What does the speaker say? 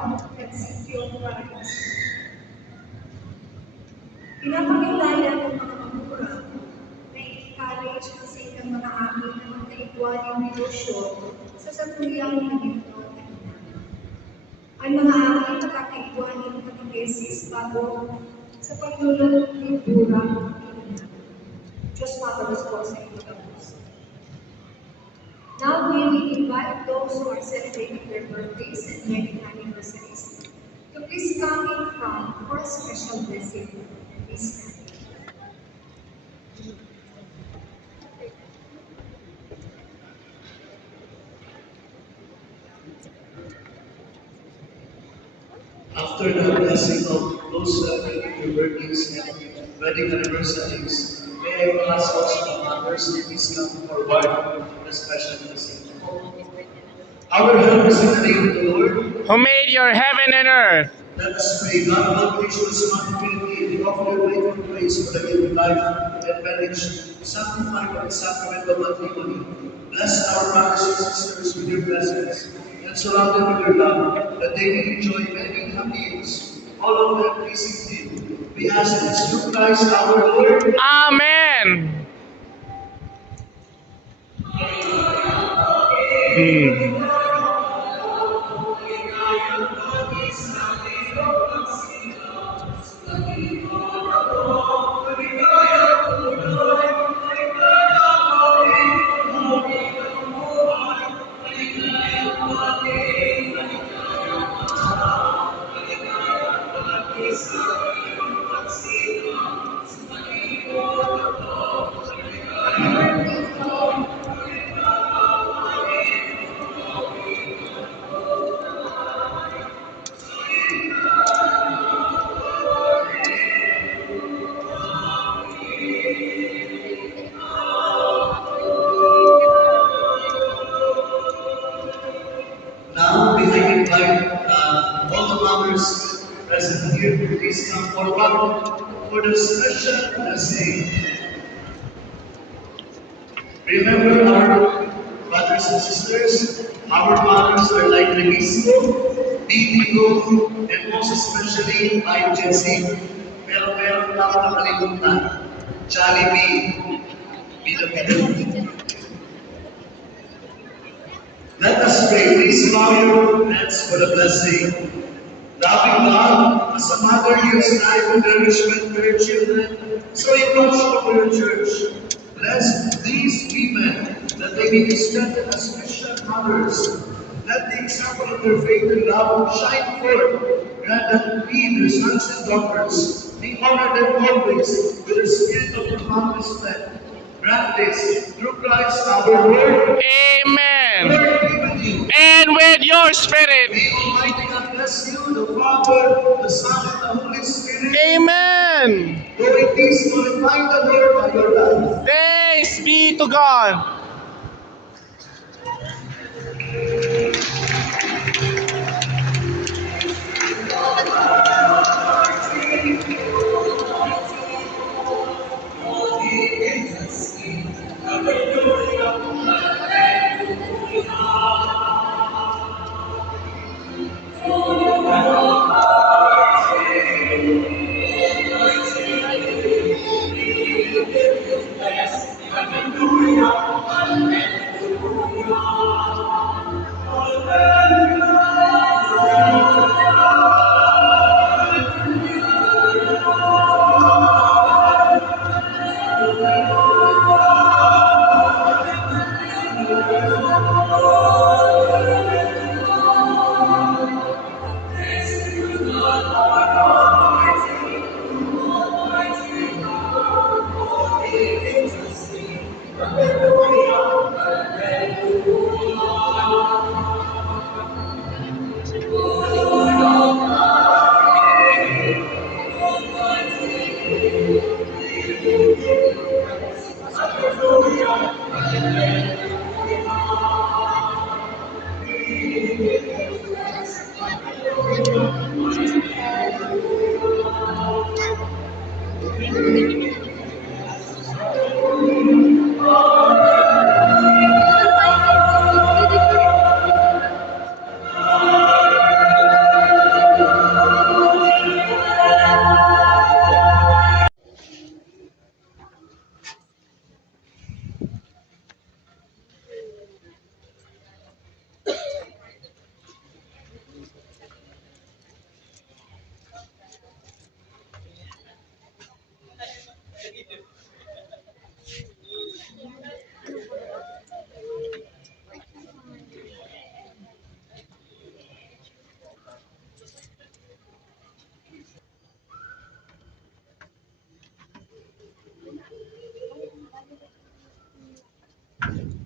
at Sitio Paris. Pinapakilala ng mga mamura na i-encourage kasi ng mga amin na magkaigwaling negosyo sa satuyang panito kanina. Ang mga amin nakakaigwaling pag-beses bago sa paglulong ng burang kanina. Diyos matalas po sa inyo tapos. Now we will invite those who are celebrating their birthdays and wedding anniversaries to please come in front for a special blessing. Please stand. After the blessing of those celebrating their birthdays and wedding anniversaries, may I ask also the mothers to please come forward for the special blessing. Our help is in the name of the Lord, who made your heaven and earth. Let us pray. God, all gracious Trinity, we offer your grateful praise for the gift of life and marriage, sanctified by the sacrament of matrimony. Bless our brothers and sisters with your blessings, and surround them with your love, that they may enjoy many happy years, all of them pleasing to you. We ask this through Christ our Lord. Amen. Now we invite all the mothers present here to please come forward for the special blessing. Remember our brothers and sisters, our mothers are like Regisco, Bitigo, and most especially I, Jesse. Pero meron lang nakalimutan, Jollibee, Bilo-Bilo. Let us pray. Please bow your heads for the blessing. Loving God, as a mother you strive for nourishment for your children, so you watch over your church. Bless these women that they may be strengthened as Christian mothers. Let the example of their faith and love shine forth. Grant that we, their sons and daughters, may honor them always with the spirit of profound respect. Grant this through Christ our Lord. Amen. Lord be with you. And with your spirit. May Almighty God bless you, the Father, the Son, and the Holy Spirit. Amen. Go in peace, glorify the Lord by your life. Thanks be to God. Hallelujah. Amen.